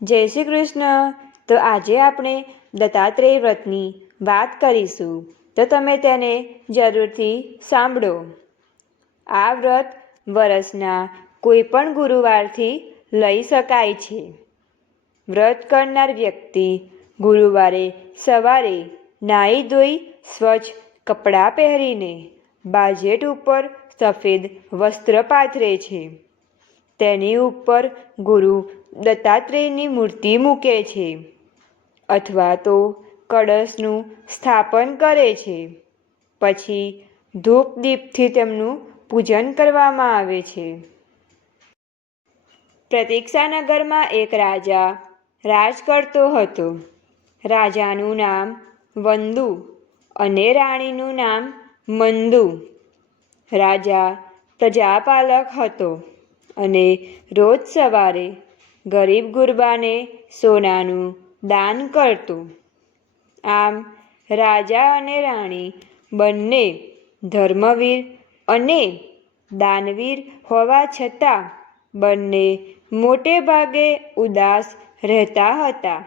જય શ્રી કૃષ્ણ. તો આજે આપણે દત્તાત્રેય વ્રતની વાત કરીશું, તો તમે તેને જરૂરથી સાંભળો. આ વ્રત વર્ષના કોઈ પણ ગુરુવારથી લઈ શકાય છે. વ્રત કરનાર વ્યક્તિ ગુરુવારે સવારે નાહી ધોઈ સ્વચ્છ કપડાં પહેરીને બાજેટ ઉપર સફેદ વસ્ત્ર પાથરે છે. તેની ઉપર ગુરુ દત્તાત્રેયની મૂર્તિ મૂકે છે અથવા તો કળશનું સ્થાપન કરે છે. પછી ધૂપ દીપથી તેમનું પૂજન કરવામાં આવે છે. પ્રતીક્ષાનગરમાં એક રાજા રાજ કરતો હતો. રાજાનું નામ વંદુ અને રાણીનું નામ મંદુ. રાજા પ્રજાપાલક હતો અને રોજ સવારે ગરીબ ગુરબાને સોનાનું દાન કરતો. આમ રાજા અને રાણી બંને ધર્મવીર અને દાનવીર હોવા છતાં બંને મોટે ભાગે ઉદાસ રહેતા હતા.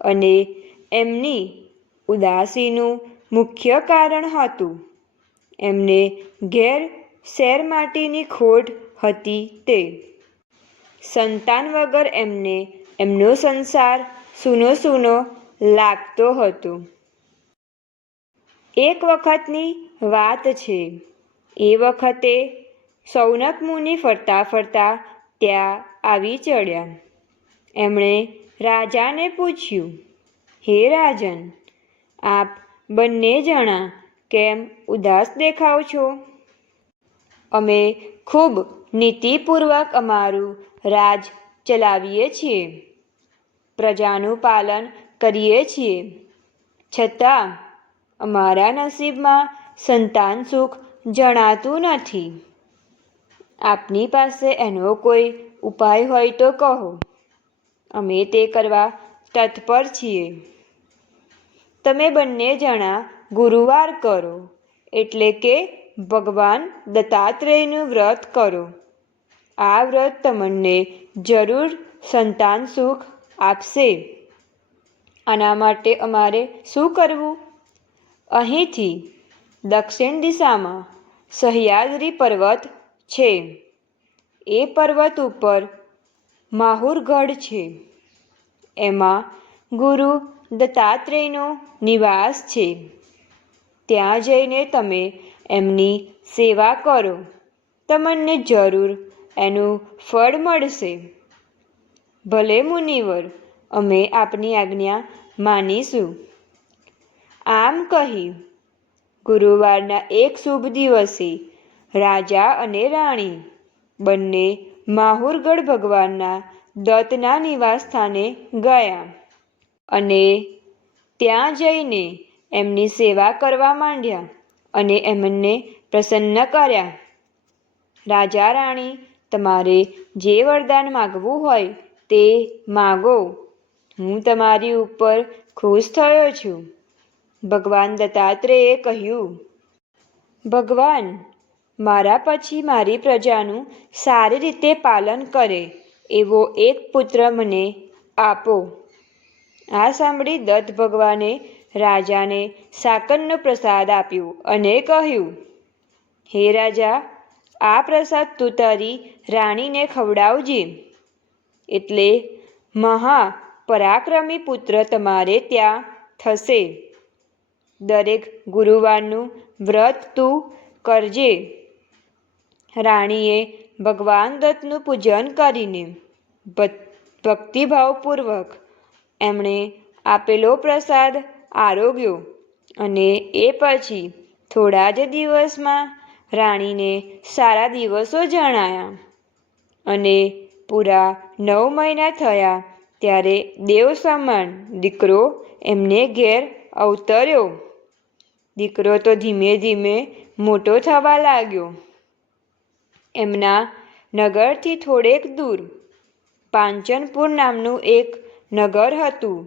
અને એમની ઉદાસીનું મુખ્ય કારણ હતું એમને ઘેર શેર માટીની ખોટ હતી તે. સંતાન વગર એમને એમનો સંસાર સૂનો સૂનો લાગતો હતો. એક વખતની વાત છે. એ વખતે શૌનક મુનિ ફરતા ફરતા ત્યાં આવી ચડ્યા. એમણે રાજાને પૂછ્યું, હે રાજન, આપ બંને જણા કેમ ઉદાસ દેખાવ છો? અમે ખૂબ નીતિપૂર્વક અમારું રાજ ચલાવીએ છીએ, પ્રજાનું પાલન કરીએ છીએ, છતાં અમારા નસીબમાં સંતાન સુખ જણાતું નથી. આપની પાસે એનો કોઈ ઉપાય હોય તો કહો, અમે તે કરવા તત્પર છીએ. તમે બંને જણા ગુરુવાર કરો, એટલે કે ભગવાન દત્તાત્રેયનું વ્રત કરો. આ વ્રત તમને જરૂર સંતાન સુખ આપશે. આના માટે અમારે શું કરવું? અહીંથી દક્ષિણ દિશામાં સહ્યાદ્રી પર્વત છે. એ પર્વત ઉપર માહુરગઢ છે. એમાં ગુરુ દત્તાત્રેયનો નિવાસ છે. ત્યાં જઈને તમે એમની સેવા કરો. તમને જરૂર એનું ફળ મળશે. ભલે મુનિવર, અમે આપની આજ્ઞા માનીશું. આમ કહી ગુરુવારના એક શુભ દિવસે રાજા અને રાણી બંને માહુરગઢ ભગવાનના દત્તના નિવાસ સ્થાને ગયા અને ત્યાં જઈને એમની સેવા કરવા માંડ્યા અને એમને પ્રસન્ન કર્યા. રાજા રાણી, તમારે જે વરદાન માગવું હોય તે માગો. હું તમારી ઉપર ખુશ થયો છું. ભગવાન દત્તાત્રેયે કહ્યું, ભગવાન, મારા પછી મારી પ્રજાનું સારી રીતે પાલન કરે એવો એક પુત્ર મને આપો. આ સાંભળી દત્ત ભગવાને રાજાને સાકરનો પ્રસાદ આપ્યો અને કહ્યું, હે રાજા, આ પ્રસાદ તું તારી રાણીને ખવડાવજે. એટલે મહાપરાક્રમી પુત્ર તમારે ત્યાં થશે. દરેક ગુરુવારનું વ્રત તું કરજે. રાણીએ ભગવાન દત્તનું પૂજન કરીને ભક્તિભાવપૂર્વક એમણે આપેલો પ્રસાદ આરોગ્યો અને એ પછી થોડા જ દિવસમાં રાણીને સારા દિવસો જણાયા અને પૂરા 9 મહિના થયા ત્યારે દેવ સમાન દીકરો એમને ઘેર અવતર્યો. દીકરો તો ધીમે ધીમે મોટો થવા લાગ્યો. એમના નગરથી થોડેક દૂર પાંચનપુર નામનું એક નગર હતું.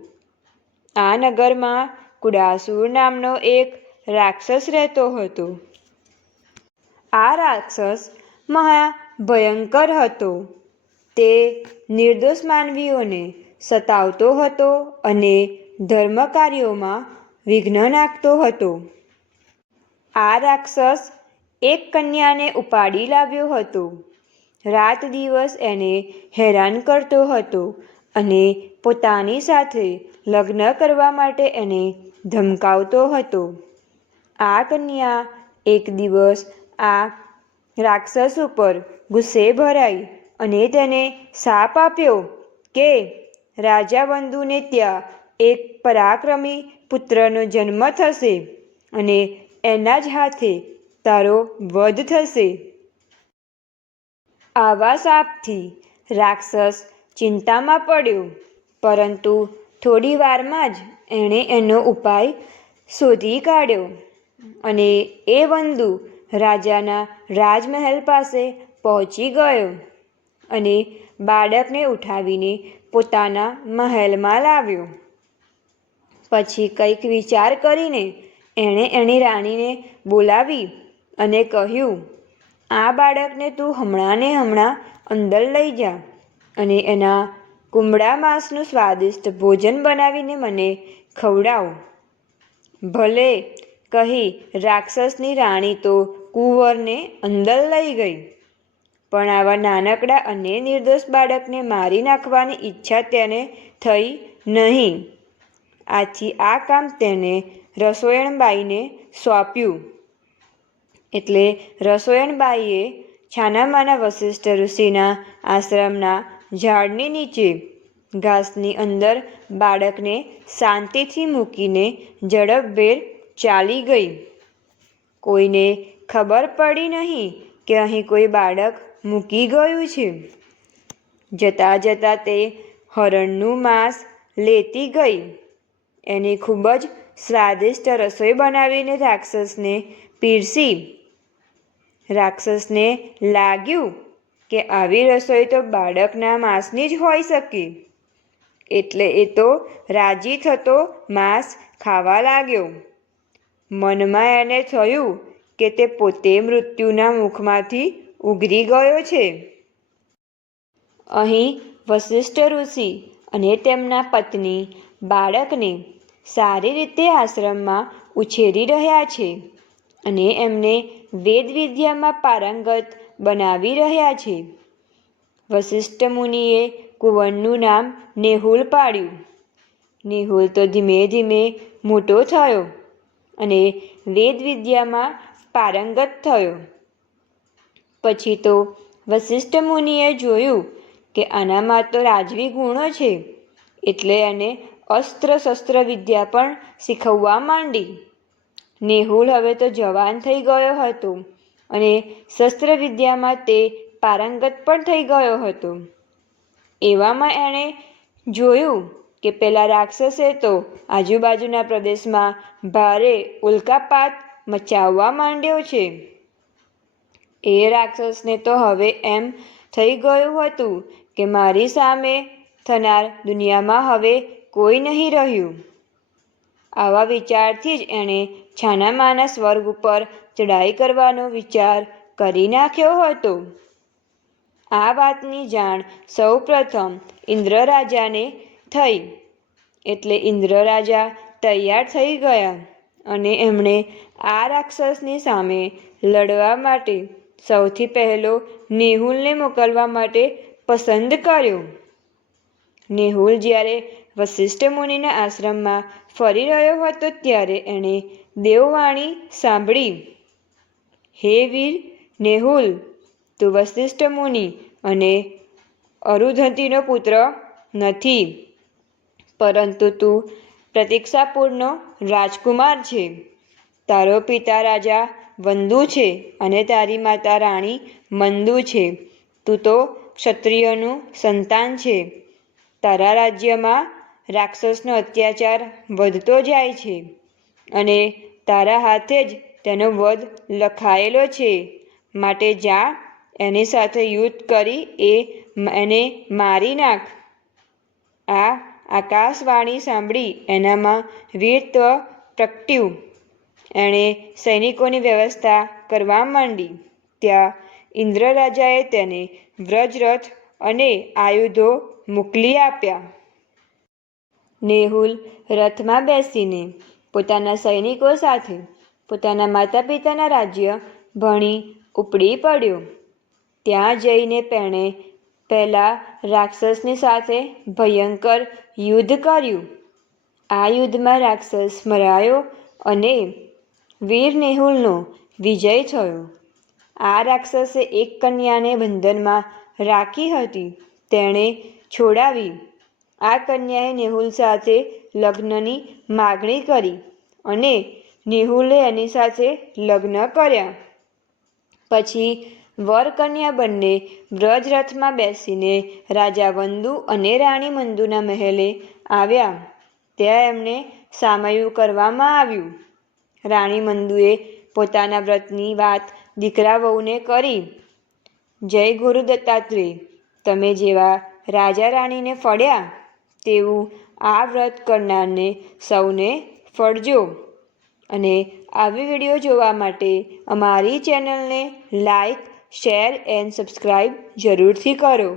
આ નગરમાં કુડાસુર નામનો એક રાક્ષસ રહેતો હતો. આ રાક્ષસ મહાભયંકર હતો. તે નિર્દોષ માનવીઓને સતાવતો હતો અને ધર્મ કાર્યોમાં વિઘ્ન નાખતો હતો. આ રાક્ષસ એક કન્યાને ઉપાડી લાવ્યો હતો. રાત દિવસ એને હેરાન કરતો હતો અને પોતાની સાથે લગ્ન કરવા માટે એને ધમકાવતો હતો. આ કન્યા એક દિવસ આ રાક્ષસ ઉપર ગુસ્સે ભરાઈ અને તેને શાપ આપ્યો કે રાજા બંધુને ત્યાં એક પરાક્રમી પુત્રનો જન્મ થશે અને એના જ હાથે તારો વધ થશે. આવા શાપથી રાક્ષસ ચિંતામાં પડ્યો, પરંતુ થોડી વારમાં જ એણે એનો ઉપાય શોધી કાઢ્યો અને એ બંધુ રાજાના રાજમહેલ પાસે પહોંચી ગયો અને બાળકને ઉઠાવીને પોતાના મહેલમાં લાવ્યો. પછી કંઈક વિચાર કરીને એણે એની રાણીને બોલાવી અને કહ્યું, આ બાળકને તું હમણાં ને હમણાં અંદર લઈ જા અને એના કુમળા માંસનું સ્વાદિષ્ટ ભોજન બનાવીને મને ખવડાવ. ભલે, કહી રાક્ષસની રાણી તો કુંવરને અંદર લઈ ગઈ, પણ આવા નાનકડા અને નિર્દોષ બાળકને મારી નાખવાની ઈચ્છા તેને થઈ નહીં. આથી આ કામ તેને રસોઈણબાઈને સોંપ્યું. એટલે રસોઈણબાઈએ છાનામાના વસિષ્ઠ ઋષિના આશ્રમના ઝાડની નીચે ઘાસની અંદર બાળકને શાંતિથી મૂકીને ઝડપભેર ચાલી ગઈ. કોઈને ખબર પડી નહીં કે અહીં કોઈ બાળક મૂકી ગયું છે. જતાં જતાં તે હરણનું માંસ લેતી ગઈ. એની ખૂબ જ સ્વાદિષ્ટ રસોઈ બનાવીને રાક્ષસને પીરસી. રાક્ષસને લાગ્યું કે આવી રસોઈ તો બાળકના માંસની જ હોઈ શકે, એટલે એ તો રાજી થતો માંસ ખાવા લાગ્યો. મનમાં એને થયું કે તે પોતે મૃત્યુના મુખમાંથી ઉગરી ગયો છે. અહીં વસિષ્ઠ ઋષિ અને તેમના પત્ની બાળકને સારી રીતે આશ્રમમાં ઉછેરી રહ્યા છે અને એમને વેદવિદ્યામાં પારંગત બનાવી રહ્યા છે. વસિષ્ઠ મુનિએ કુંવરનું નામ નેહુલ પાડ્યું. નેહુલ તો ધીમે ધીમે મોટો થયો અને વેદવિદ્યામાં પારંગત થયો. પછી તો વસિષ્ઠ મુનિએ જોયું કે આનામાં તો રાજવી ગુણો છે, એટલે એને અસ્ત્ર શસ્ત્ર વિદ્યા પણ શીખવવા માંડી. નેહુલ હવે તો જવાન થઈ ગયો હતો અને શસ્ત્ર વિદ્યામાં તે પારંગત પણ થઈ ગયો હતો. એવામાં એણે જોયું કે પેલા રાક્ષસે તો આજુબાજુના પ્રદેશમાં ભારે ઉલ્કાપાત મચાવવા માંડ્યો છે. એ રાક્ષસને તો હવે એમ થઈ ગયું હતું કે મારી સામે થનાર દુનિયામાં હવે કોઈ નહીં રહ્યું. આવા વિચારથી જ એણે છાનામાના સ્વર્ગ ઉપર ચડાઈ કરવાનો વિચાર કરી નાખ્યો હતો. આ વાતની જાણ સૌ પ્રથમ ઇન્દ્ર રાજાને થઈ. એટલે ઇન્દ્ર રાજા તૈયાર થઈ ગયા અને એમણે આ રાક્ષસની સામે લડવા માટે સૌથી પહેલો નેહુલને મોકલવા માટે પસંદ કર્યો. નેહુલ જ્યારે વસિષ્ઠ મુનિના આશ્રમમાં ફરી રહ્યો હતો ત્યારે એણે દેવવાણી સાંભળી. હે વીર નેહુલ, તું વસિષ્ઠ મુનિ અને અરુંધતીનો પુત્ર નથી, પરંતુ તું પ્રતીક્ષાપુરનો રાજકુમાર છે. તારો પિતા રાજા વંદુ છે અને તારી માતા રાણી મંદુ છે. તું તો ક્ષત્રિયનું સંતાન છે. તારા રાજ્યમાં રાક્ષસનો અત્યાચાર વધતો જાય છે અને તારા હાથે જ તેનો વધ લખાયેલો છે. માટે જા, એની સાથે યુદ્ધ કરી એને મારી નાખ. આ આકાશવાણી સાંભળી એનામાં વીરત્વ પ્રગટ્યું. એણે સૈનિકોની વ્યવસ્થા કરવા માંડી. ત્યાં ઇન્દ્ર રાજાએ તેને વ્રજરથ અને આયુધો મોકલી આપ્યા. નેહુલ રથમાં બેસીને પોતાના સૈનિકો સાથે પોતાના માતા પિતાના રાજ્ય ભણી ઉપડી પડ્યો. ત્યાં જઈને તેણે પહેલા રાક્ષસની સાથે ભયંકર યુદ્ધ કર્યું. આ યુદ્ધમાં રાક્ષસ મરાયો અને વીર નેહુલનો વિજય થયો. આ રાક્ષસે એક કન્યાને બંધનમાં રાખી હતી, તેણે છોડાવી. આ કન્યાએ નેહુલ સાથે લગ્નની માગણી કરી અને નેહુલે એની સાથે લગ્ન કર્યા. પછી વર કન્યા બંને વ્રજરથમાં બેસીને રાજા વંદુ અને રાણી મંદુના મહેલે આવ્યા. ત્યાં એમને સામૈયું કરવામાં આવ્યું. રાણી મંદુએ પોતાના વ્રતની વાત દીકરા વહુને કરી. જય ગુરુ દત્તાત્રેય, તમે જેવા રાજા રાણીને ફળ્યા તેવું આ વ્રત કરનારને સૌને ફળજો. અને આવી વિડીયો જોવા માટે અમારી ચેનલને લાઈક, શેર એન્ડ સબસ્ક્રાઈબ જરૂરથી કરો.